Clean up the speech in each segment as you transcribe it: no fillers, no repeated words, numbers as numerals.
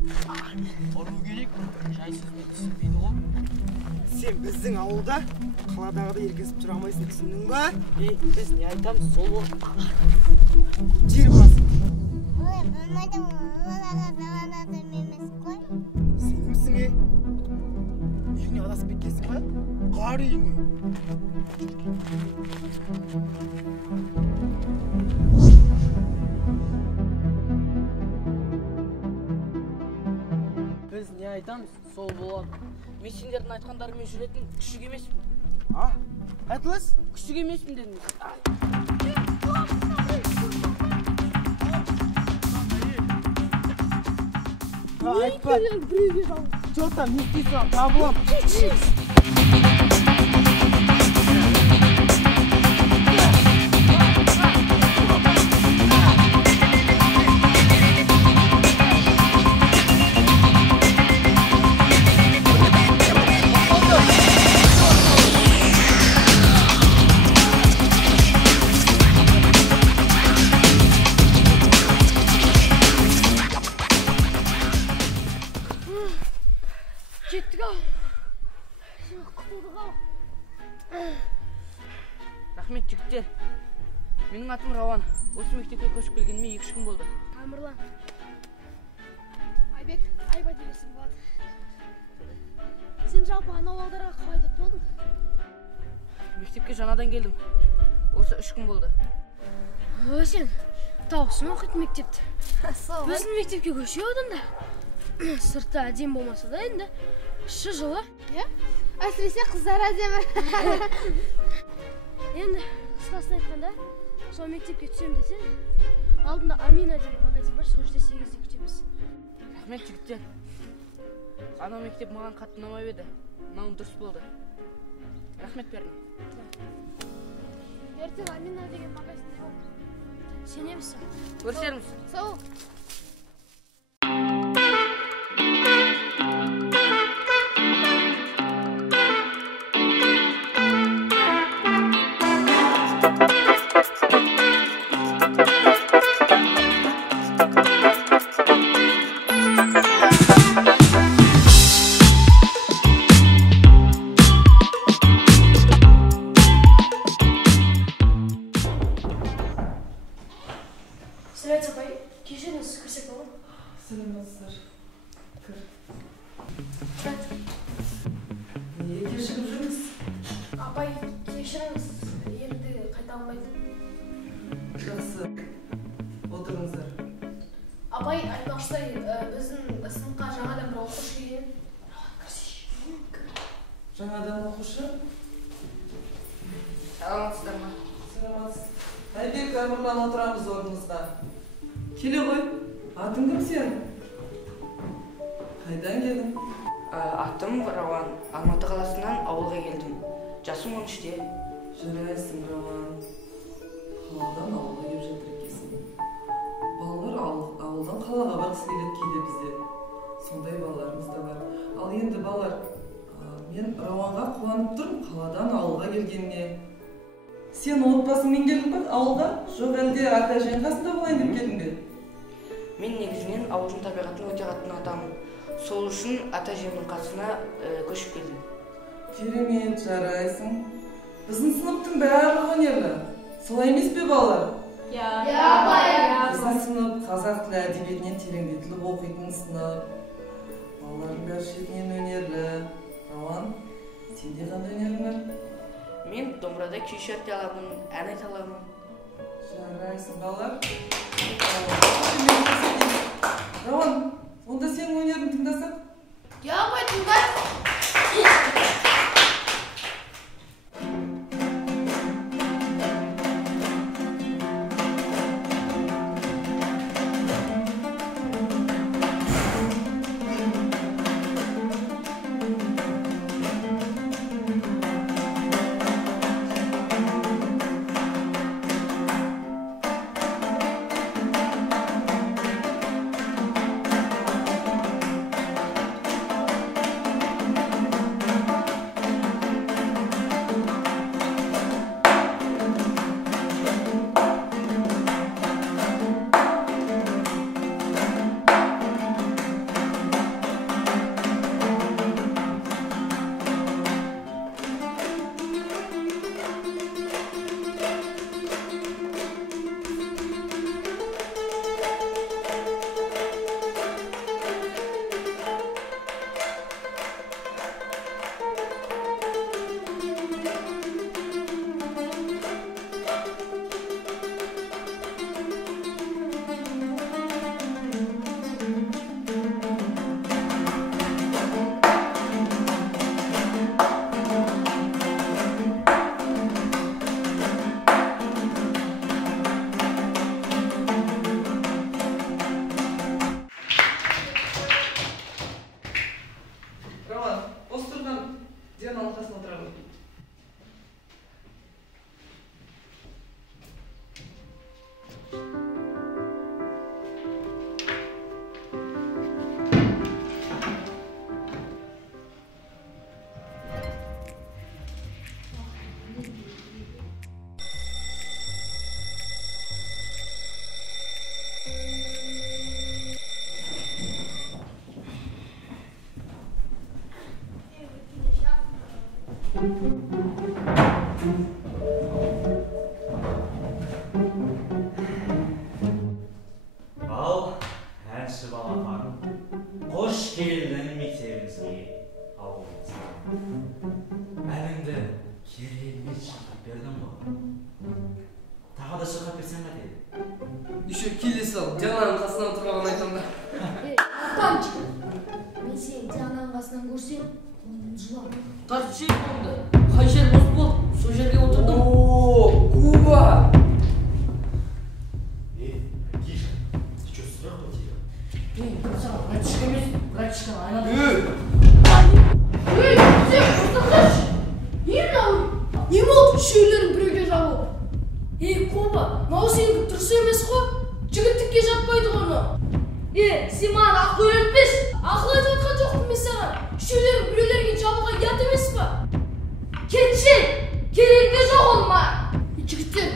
Ұру керек, жайсыз түсінбейді ғой. Сен біздің ауылда қаладағыда еркесіп тұра алмайсың, түсіндің ба? Біз не айтамыз, сол бол. Жер басың. Сен кімсің, үйіңе адасып кеткенсің ба? Қар үйіңе. Біз не айтамыз, сол болады. Мен сендердің айтқандарымен жүретін күшік емеспін. Айтылыс? Күшік емеспін дедіңіз. Айтпа. Жоқ там, не істейсің, табылам. Кеттік ау. Құтылдық ау. Рахмет, жігіттер. Менің атым Рауан. Осы мектепке көшіп келгеніме 2-3 күн болды. Тамырлан. Айбек, Айба делесің болады. Сен жалпы анау ауылдарға қалай деп болдың? Мектепке жаңадан келдім. Осы 3 күн болды. Сен тауысың оқитын мектепті. Біздің мектепке көше ауданда. Сырты әдем болмаса да енді. Іші жылы. Әсіресе қыздар әдемі. Енді қысқасын айтқанда, сол мектепке түсем десең, алдында Амина деген магазин бар, сол жерде 8-де күтеміз. Рахмет, жігіттер. Анау мектеп маған қатты ұнамай еді. Мынауың дұрыс болды. Рахмет бердім. Ертең Амина деген магазинде бол. Сенеміз. Көрісерміз. Сау. Сәлеметсіз апай, кешіріңіз, кірсек болады ма? Сәлеметсіздер. Кір. Неге кешігіп жүрміз? Апай, кешіріңіз, енді қайта алмайтын. Жақсы. Отырыңыздар. Апай, айтпақшыдай, біздің сыныпқа жаңадан бір оқушы келген. Жаңадан оқушы? Саламатсыздар ма? Саламатсыз. Айбек, Тамырлан, отырамыз орнымызға. Келе ғой. Атың кім сен? Қайдан келдің? Атым Рауан. Алматы қаласынан ауылға келдім. Жасым 13-те. Жарайсың, Рауан. Қаладан ауылға келіп жатыр екенсің. Балалар ауылдан қалаға барғысы келеді кейде бізде. Сондай балаларымыз да бар. Ал енді балалар, мен Рауанға қуанып тұрмын қаладан ауылға келгеніне. Сен отбасыңмен келдің бе ауылға? Жоқ әлде ата-әжең қасында болайын деп келдің бе? Мен негізінен ауылдың табиғатын өте қатты ұнатамын. Сол үшін ата-әжемнің қасына көшіп келдім. Керемет, жарайсың. Біздің сыныптың барлығы өнерлі. Солай емес пе балалар? Біздің сынып қазақ тілі әдебиетінен тереңдетіліп оқитын сынып. Балалардың бәрі шетінен өнерлі. Рауан, сенде қандай өнерің бар? Мен домбырада күй шерте аламын, ән айта аламын. Жарайсың, балалар. Рауан, онда сенің өнерін тыңдасақ? Апай, тыңдайық. Ал, әнші балахан, қош келдің мектебімізге. Ал, әніңді керемет шырқап бердің ғой. Тағы да шырқап берсең бе деді. Еще келе сал, жаңаның қасынан тұрмаған айтам да. Панчик, мен сені жаңаның қасынан көрсем, ойным жылап. Тарт şey oldu. Қай жер бос болды, сол жерге отырдым. О, Куба! Тише, ты что, страх потерял? Саған братишка емес, братишканы айналды. Ей, сен тоқташы. Не мынау? Не болды үшеулерің біреуге жабылып? Ей, Куба, мынау сенікі дұрыс емес қой. Жігіттікке жатпайды ғой оны. Сен маған ақыл үйретпес. Ақыл айтып отқан жоқпын мен саған. Үшеулерің біреулерге жабылған ұят емес па? Кетші, керегі жоқ ол маған. Жігіттер,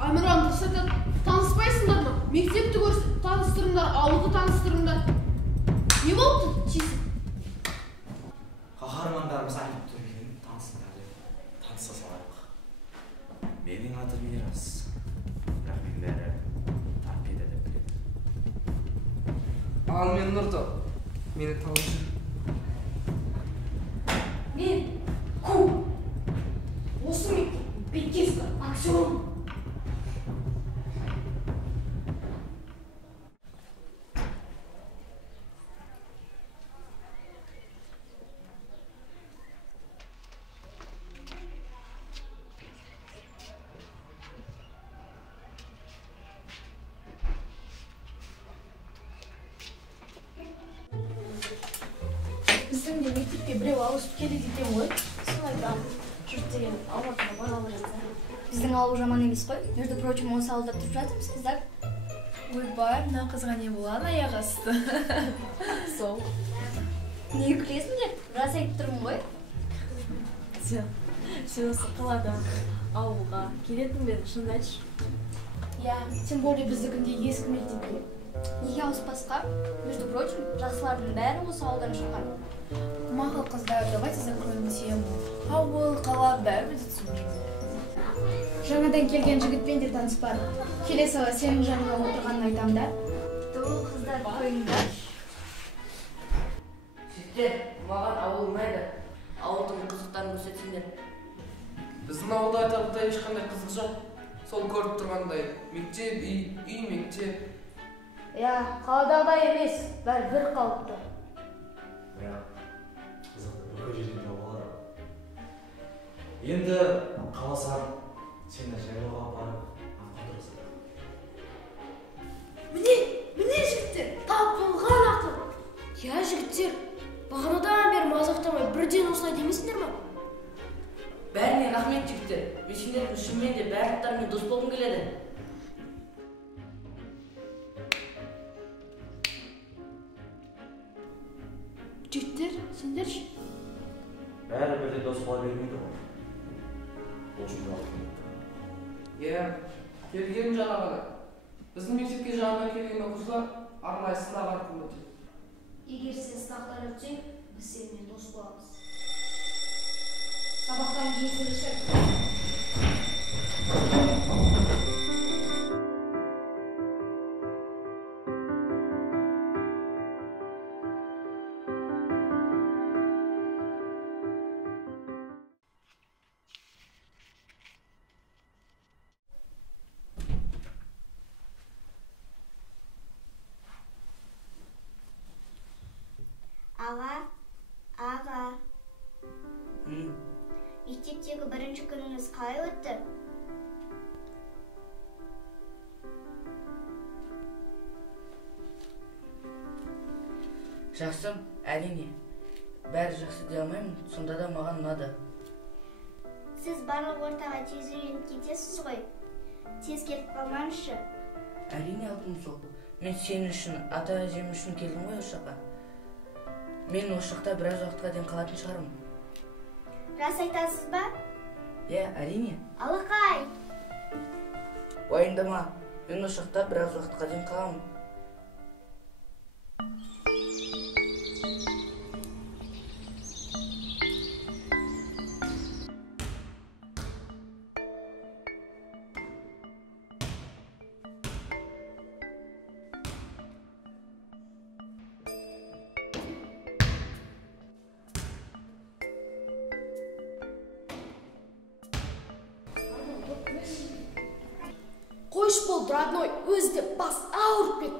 Амиран дұрыс айтады. Таныспайсыңдар ма? Мектепті таныстырыңдар, ауылды таныстырыңдар. Не болды? Тисіп. Қаһармандарымыз айтып тұр екен, танысыңдар деп таныса салайық. Менің атым Мирас, бірақ мен бәрі торпеда деп біледі. Ал мен Нұртал, мені танушы. Мен Ку. Осы мектептің бекесті аксиом. Біздің де мектепке біреу ауысып келеді екен ғой. Соны айтамын. Жұрт деген Алматыға баралып жатса. Біздің ауыл жаман емес қой. Между прочим, осы ауылда тұрып жатырмыз, қыздар. Ойбай, мына қызға не болған аяқ асты? Сол. Неге күлесіңдер? Рас айтып тұрмын ғой. Сен осы қаладан ауылға келетін бе едің, шынымды айтшы? Иә, тем более біздікіндей ескі мектепке. Неге ауыспасқа? Между прочим, жақсылардың бәрі осы ауылдан шыққан. Мақұл қыздар, давайте закроем тему. Ауыл, қала бәрі де түсінбейді. Жаңадан келген жігітпен де таныспадым. Келе сала сенің жаныңа отырғанын айтам да. Тұл қыздар қойыңдар. Сіздер, маған ауыл ұнайды. Ауылдың қызықтарын көрсетсеңдер. Біздің ауылда айтарлықтай ешқандай қызық жоқ. Сол көріп тұрғандай, мектеп, үй мектеп. Иә, қаладағыдай емес, бәрі бір қалыпты. Қызықты бүкіл жерден жауып алады. Енді қаласам, сені жайлауға апарып ақылдырасың. Міне жігіттер, тап болған ақыл. Я жігіттер, бағанадан бері мазақтамай бірден осылай демейсіңдер ма? Бәріне рахмет жігіттер. Мен сендердің шынымен де барлықтарымен дос болғым келеді. Жігіттер, сендер ше? Бәрі бірде дос бола бермейді ғой. Ол үшін уақыт. Иә, келген жаңа ғана. Біздің мектепке жаңадан келген оқушылар арнайы сынақ арқылы өтеді. Егер сен сынақтан өтсең, біз сенімен дос боламыз. Сабақтан кейін сөйлесер. Аға. Мектептегі бірінші күніңіз қалай өтті? Жақсы, әрине. Бәрі жақсы дей алмаймын, сонда да маған ұнады. Сіз барлық ортаға тез үйреніп кетесіз ғой. Тез кетіп қалмаңызшы. Әрине алтын сол. Мен сен үшін, ата-әжем үшін келдім ғой осы жаққа. Мен осы жақта біраз уақытқа дейін қалатын шығармын. Рас айтасыз ба? Иә, әрине. Алақай. Уайымдама, мен осы жақта біраз уақытқа дейін қаламын. көш болды, родной, өзі де бас ауырып кетті.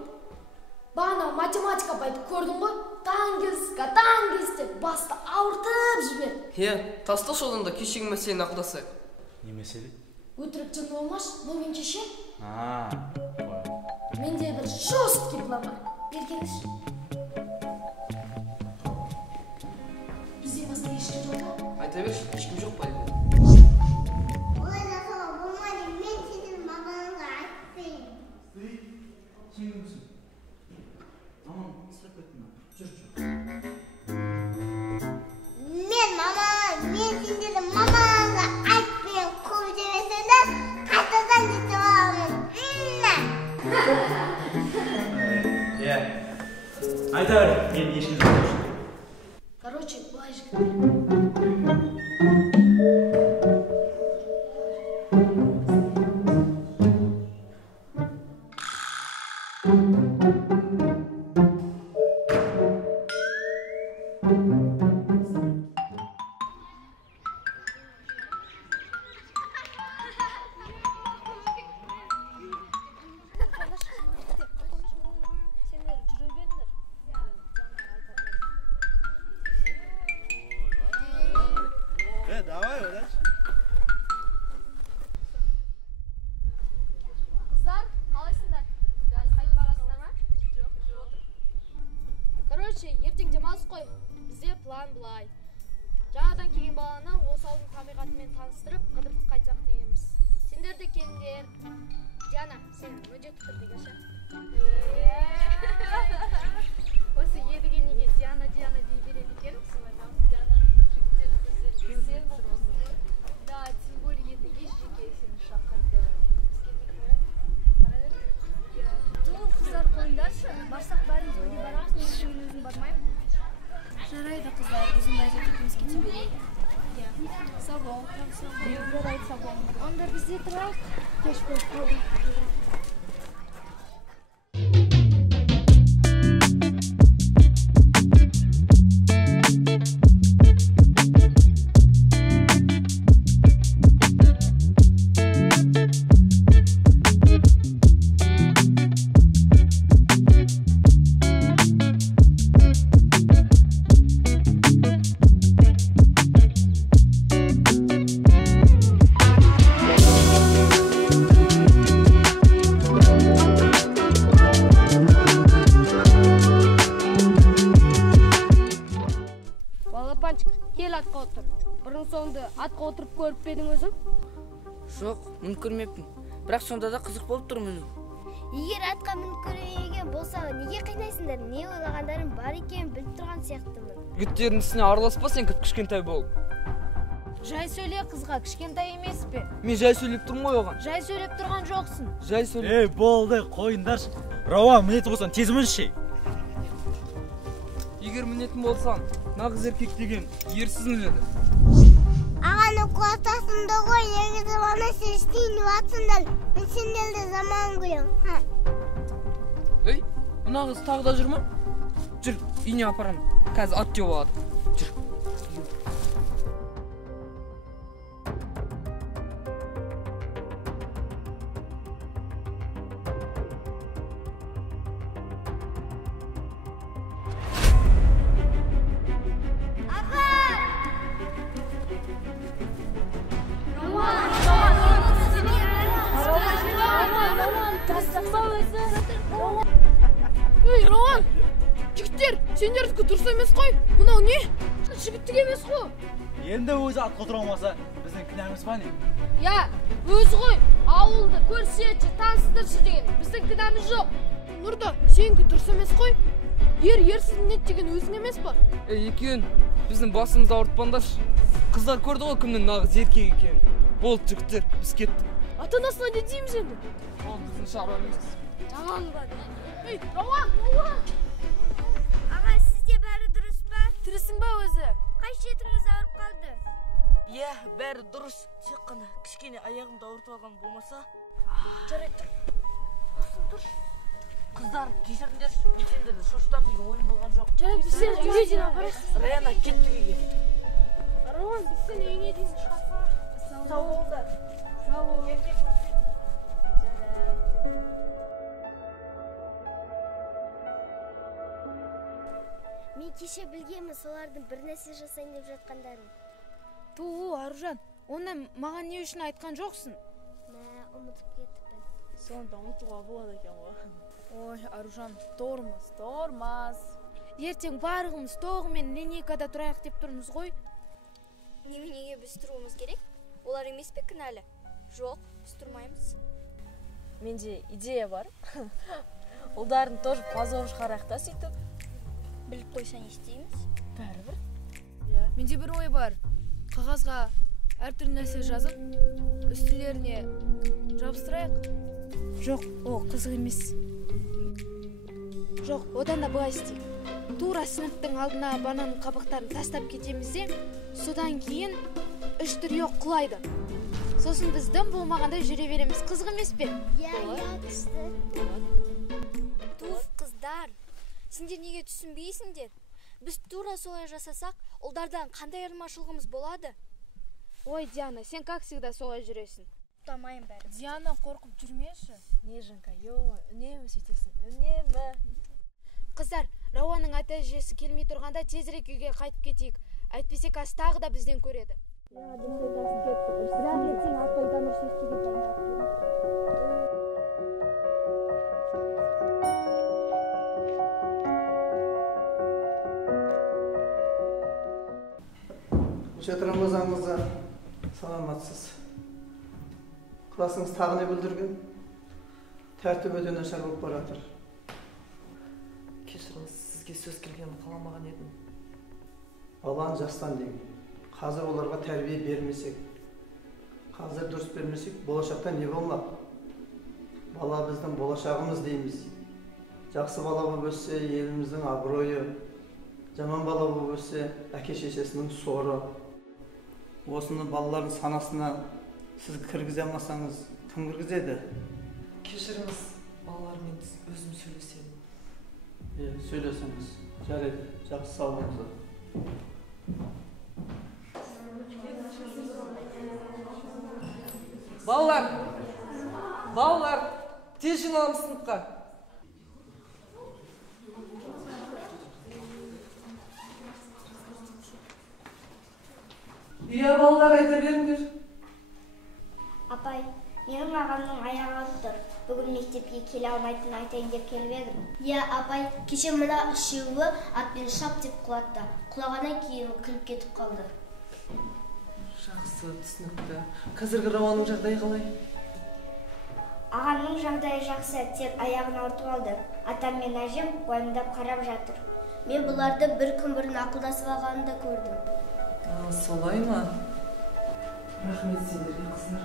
Бағана математика байды көрдің ғой, таң келіске басты ауыртып жіберді. Таста шолында кешегі мәселені ақылдасайық. Не мәселе? Өтірік жын болмаш, бұл мен кеше. Қой. Менде бір жесткий план бар. Бергеніз. Бізден басқа ешкім жоқ па? Айта берші, ешкім жоқ па? Айта бер, мен ешкім жоқ. Короче, былай жігіттер. Давай, удачи. Қыздар, қалайсыңдар? Қайтпағасыңдар ма? Жоқ. Короче, ертең демалыс қой. Бізде план былай. Жаңадан келген баланы осы ауылдың табиғатымен таныстырып, қыдыртып қайтсақ дегенбіз. Сендер де келіңдер. Диана, сен өте түрде келші. Осы едігенеге Диана дей береді екен. Да, тем более едіге жеке сені шақырды. Қыздар қойыңдаршы, барсақ бәріміз бірге барамыз, мен үшін өзім бармаймын. Жарайды қыздар, біздің да жеткіміз кете берейік. Сау бол. Жарайды, сау бол. Онда бізде тұрайық, кеш болып қалды. Кел атқа отыр. Бұрын соңды атқа отырып көріп педің өзің? Жоқ, мүн көрмеппін. Бірақ сонда да қызық болып тұр мұны. Егер атқа мініп көрмеген болса, неге қайнайсыңдар? Не ойлағандарың бар екенін біліп тұрған сияқтымын. Жігіттердің ісіне араласпа, сен кішкентай бол. Жай сөйле қызға, кішкентай емес пе? Мен жай сөйлеп тұрмын ғой оған. Жай сөйлеп тұрған жоқсың. Жай сөйлеп. Болды, қойындаршы. Рауан, мінеті болсан, тез мінші. Егер мінетін болсаң, нағыз еркек деген ерсіз мінеді. Ағаны қуатасында ғой, егі заманы сештейін уатсындар. Мен сендерді заман көйім. Ей, бұна қыз тағы да жүр ма? Жүр, үйіне апарам. Қазір ат теуіп алады. Жүр. Ей, Рауан! Жігіттер, сендердікі дұрыс емес қой. Мынау не? Жігіттік емес қой. Енді өзі атқа отыра алмаса, біздің кінәміз ба не? Я, өзі ғой, ауылды көрсетші, таныстыршы деген. Біздің кінәміз жоқ. Нұрда, сенікі дұрыс емес қой. Ерсіз мінет деген өзің емес па? Екен, біздің басымызды ауыртпаңдаршы. Қыздар көрді ғой кімнің нағыз еркек екенін. Болды жігіттер, біз кеттік. Ата-анасына не дейміз енді? Ол біздің шаруамыз. Жаңан ба? Ей, Рауан! Аға, сізде бәрі дұрыс па? Тірісің ба өзі? Қай шетіңіз ауырып қалды? Иә, бәрі дұрыс. Тек қана кішкене аяғымды ауыртып алған болмаса. Жарайды. Тұр. Қыздар, кешіріңдерші. Мен сендерді шошытам деген ойым болған жоқ. Жарайды, біз сен үйге дейін апарайық. Раяна, кеттік үйге. Рауан, біз сен үйге дейін шығарсақ. Сау болыңдар. Сау бол. Еркек болып кет. Жарайды. Мен кеше білгенмін солардың бір нәрсе жасайын деп жатқандарын. Туу, Аружан, оны маған не үшін айтқан жоқсың? Мә, ұмытып кетіппін. Сонда ұмытуға болады екен ғой. Ой, Аружан, тормас. Ертең барығымыз тоғымен линейкада тұрайық деп тұрмыз ғой. Неменеге біз тұруымыз керек? Олар емес пе кінәлі? Жоқ, біз тұрмаймыз. Менде идея бар. Ұлдарын тоже позор шығарайық та сөйтіп. Біліп қойсаң естейміз. Бәрібір. Менде бір ой бар. Қағазға әртүрлі нәрсе жазып, үстілеріне жабыстырайық. Жоқ, ол қызық емес. Жоқ, одан да былай істейік. Тура сыныптың алдына банан қабықтарын тастап кетеміз де, содан кейін үш түрек құлайды. Сосын біз дым болмағанда жүре береміз. Қызық емес пе? Күшті. Туф, қыздар. Сендер неге түсінбейсіңдер? Біз тура солай жасасақ, ұлдардан қандай айырмашылығымыз болады? Ой, Диана, сен как всегда солай жүресің. Құптамайын бәрі. Диана, қорқып жүрмеші. Неженка, үнемі сөйтесің, үнемі. Қыздар, Рауанның ата-әжесі келмей тұрғанда тезірек үйге қайтып кетейік. Әйтпесе Кас тағы да бізден көреді. Көшет Рамазаныңызда саламатсыз. Классыңыз тағы не бүлдірген? Тәртіп өте нашар болып бара жатыр. Кешіріңіз, сізге сөз келгенін қаламаған едім. Баланы жастан деймін. Қазір оларға тәрбие бермесек, қазір дұрыс бермесек, болашақта не болмақ? Бала біздің болашағымыз дейміз. Жақсы бала болып өссе, еліміздің абыройы, жаман бала болып өссе, әке-шешесінің соры. Осыны балалардың санасына сіз кіргізе алмасаңыз, кім кіргізеді? Кешіріңіз, балалармен өзім сөйлесемін. Сөйлесіңіз. Жарайды, жақсы сау болыңыздар. Балалар, тез жиналамыз сыныпқа. Иә, балалар, айта беріңдер. Апай, менің ағамның аяғы ауырып тұр. Бүгін мектепке келе алмайтынын айтайын деп келіп едім. Иә, апай, кеше мына үшеуі атпен шап деп құлатты. Құлағаннан кейін күліп кетіп қалды. Жақсы, түсінікті. Қазіргі Рауанның жағдайы қалай? Ағамның жағдайы жақсы, тек аяғын ауыртып алды. Атам мен әжем уайымдап қарап жатыр. Мен бұларды бір күн бұрын ақылдасып алғанын да көрдім. Солай ма? Рахмет сендерге, қыздар.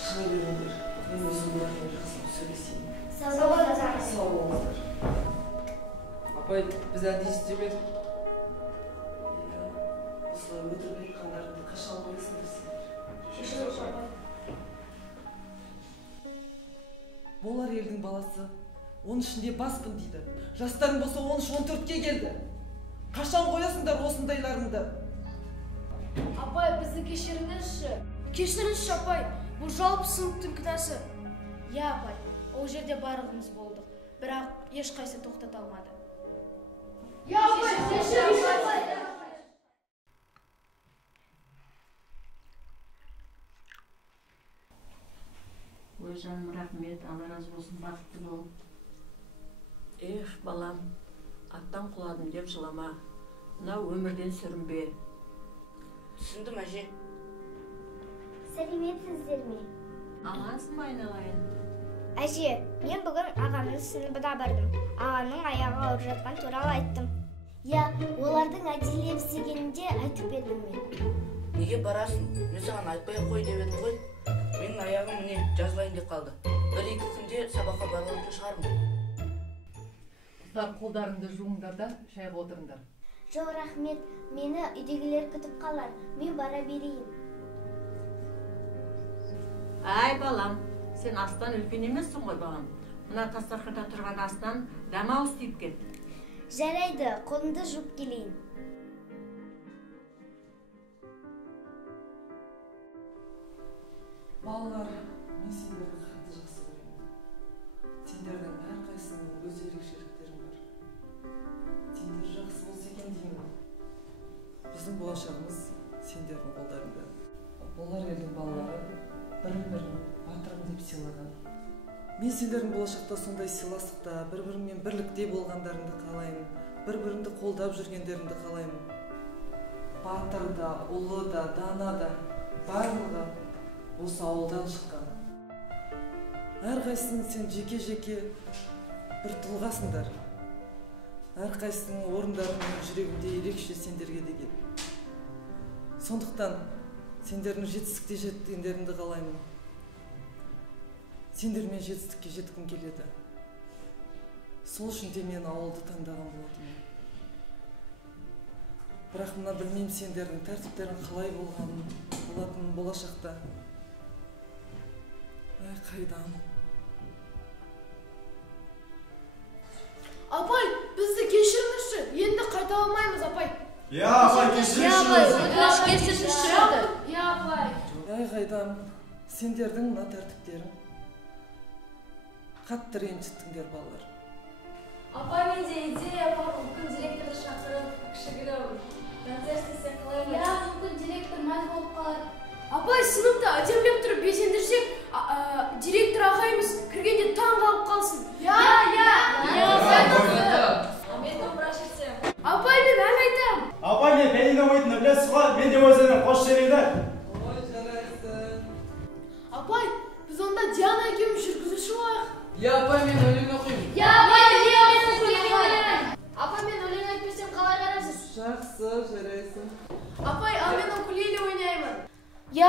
Шыға беріңдер. Мен өзім бұлармен жақсы сөйлесейін. Сау болыңыздар. Сау болыңыздар. Апай, біз әдейі істемедік. Осылай өтірік айтқандарыңды қашан қойсыңдар сендер? Болар елдің баласы. Оның ішінде баспын дейді. Жастарың болса 13-14-ке келді. Қашан қоясыңдар осындайларыңды? Апай, бізді кешіріңізші. Кешіріңізші, апай. Бұл жалпы сыныптың кінәсі. Я, апай, ол жерде барығымыз болдық. Бірақ ешқайсы тоқтата алмады. Я, апай, кешіріңізші. Ой, жаным, рахмет, Алла разы болсын, бақытты бол. Балам, аттан құладым деп жылама. Мынау өмірден сүрінбе. Түсіндім, әже. Сәлеметсіздер ме? Ағасың ба айналайын? Әже, мен бүгін ағамның сыныбына бардым. Ағамның аяғы ауырып жатқан туралы айттым. Я, олардың әдейілеп істегенінде айтып бердім мен. Неге барасың? Мен саған айтпай қой деп едім ғой. Менің аяғым міне жазылайын деп қалды. Бір-екі күнде сабаққа барғанымды шығармын. Қыздар, қолдарыңды жуыңдар да шайға отырыңдар. Жоқ, рахмет. Мені үйдегілер күтіп қалар. Мен бара берейін. Ай, балам, сен астан үлкен емессің ғой, балам. Мына тастарқада тұрған астан дәмауыз тиіп кет. Жарайды, қолымды жуып келейін. Балалар, мен сендерді қатты жақсы көремін. Сендердің әрқайсының өз ерекшеліктерің бар. Сендер жақсы болса Біздің болашағымыз сендердің қолдарыңда. Болар елдің балалары бір-бірін батырым деп сыйлаған. Мен сендердің болашақта сондай сыйластықта, бір-біріңмен бірлікте болғандарыңды қалаймын, бір-біріңді қолдап жүргендеріңді қалаймын. Батыр да, ұлы да, дана да, барлығы осы ауылдан шыққан. Әрқайсың сен жеке-жеке бір тұлғасыңдар. Әрқайсының орындарың менің жүрегімде ерекше сендерге деген. Сондықтан сендердің жетістікке жеткендеріңді қалаймын. Сендермен жетістікке жеткім келеді. Сол үшін де мен ауылды таңдаған болатынмын. Бірақ мына білмеймін сендердің тәртіптерің қалай болатынын болашақта. Ай, қайдам. Апай, бізді кешіріңізші, енді қайта алмаймыз, апай. Апай, кешіріңізші. Апай. Ай, қайдам, сендердің мына тәртіптерің қатты ренжіттіңдер, балалар. Апай, менде идея бар, мүмкін директорды шақырып, кішігірім концерт істесек қалай ма? Мүмкін директор мәз болып қалар. Апай, сыныпта әдемілеп тұрып безендірсек, директор ағайымыз кіргенде таң қалып қалсын. Мен домбыра шертсем. Апай, мен ән айтам. Апай, мен пианино ойнайтын білесіз ғой, мен де өзінен қош жерейді. Ой, жарайсың. Апай, біз онда Диана екеуміз жүргізуші болайық. Апай, мен өлең оқимын. Апай, мен өлең айтпасам қалай қарайсыз? Жақсы, жарайсың. Апай, ал мен укулеле ойнаймын.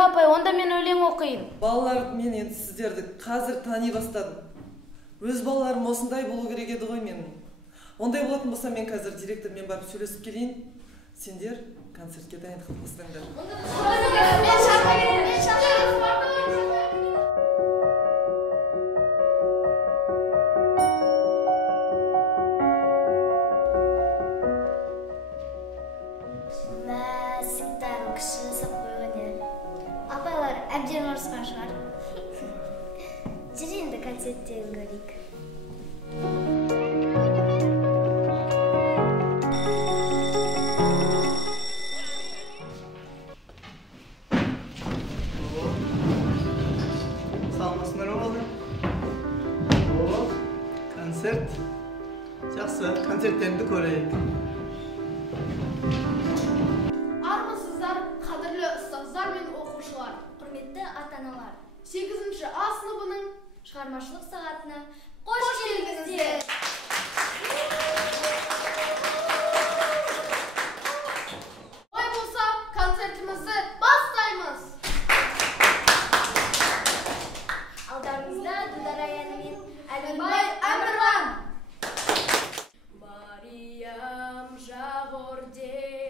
Апай, онда мен өлең оқиын. Балалар, мен енді сіздерді қазір тани бастадым. Өз балаларым осындай болу керек еді ғой менің. Ондай болатын болса, мен қазір директормен барып сөйлесіп келейін. Сендер концертке дайындық бастаңдар. Сыныптағы кіші сап қойған. Апайлар әбден ұрысқан шығар. Жүр енді концерттен көрейік. Салмасындар олды. Концерт. Жақсы, концерттерді көрейік. Армысыздар, қадірлі ұстаздар мен оқушылар. Құрметті ата-аналар. 8-ші А сыныбының шығармашылық сағатына қош келдіңіздер. Олай болса, концертімізді бастаймыз. Алдарыңызда Дудар Аяны мен Әлімбай Әмірған. Мариям Жағордек.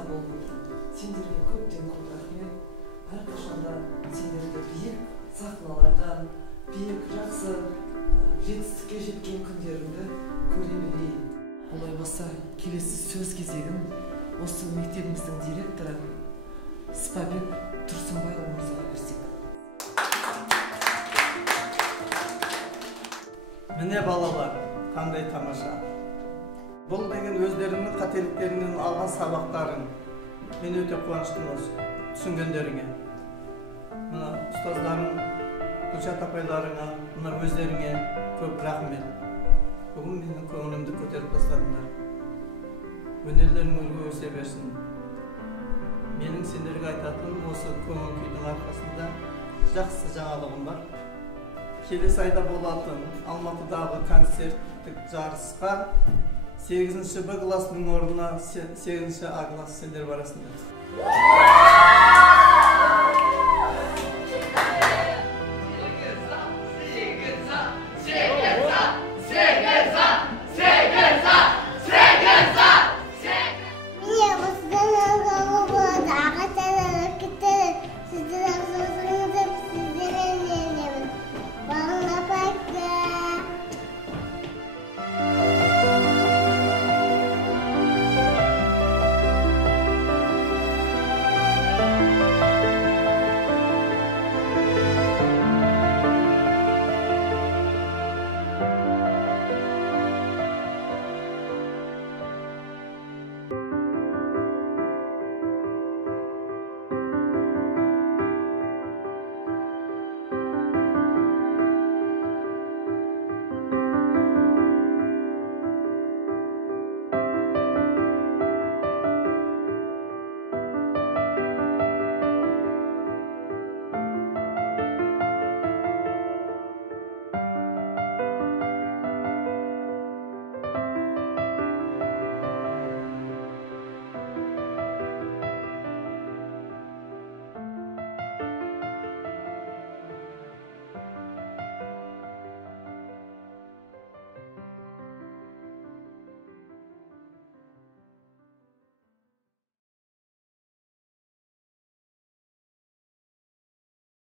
болса болды. Сендерге көптен көп рахмет. Әрқашанда сендерді биік сахналардан, биік жақсы жетістікке жеткен күндеріңді көре берейін. Олай болса, келесі сөз кезегін осы мектебіміздің директоры Спабек Тұрсынбайұлы мырзаға берсек. Міне балалар, қандай тамаша. Бұл деген өздеріңнің қателіктерінен алған сабақтарың. Мен өте қуаныштымын осы түсінгендеріңе. Мына ұстаздарың, Гүлшат апайларыңа, мына өздеріңе көп рахмет. Бүгін менің көңілімді көтеріп тастадыңдар. Өнерлерің өрге өсе берсін. Менің сендерге айтатыным осы көңіл күйдің арқасында жақсы жаңалығым бар. Келесі айда болатын Алматыдағы концерттік жарысқа 8-ші Б классының орнына 8-ші А класс сендер барасыңдар.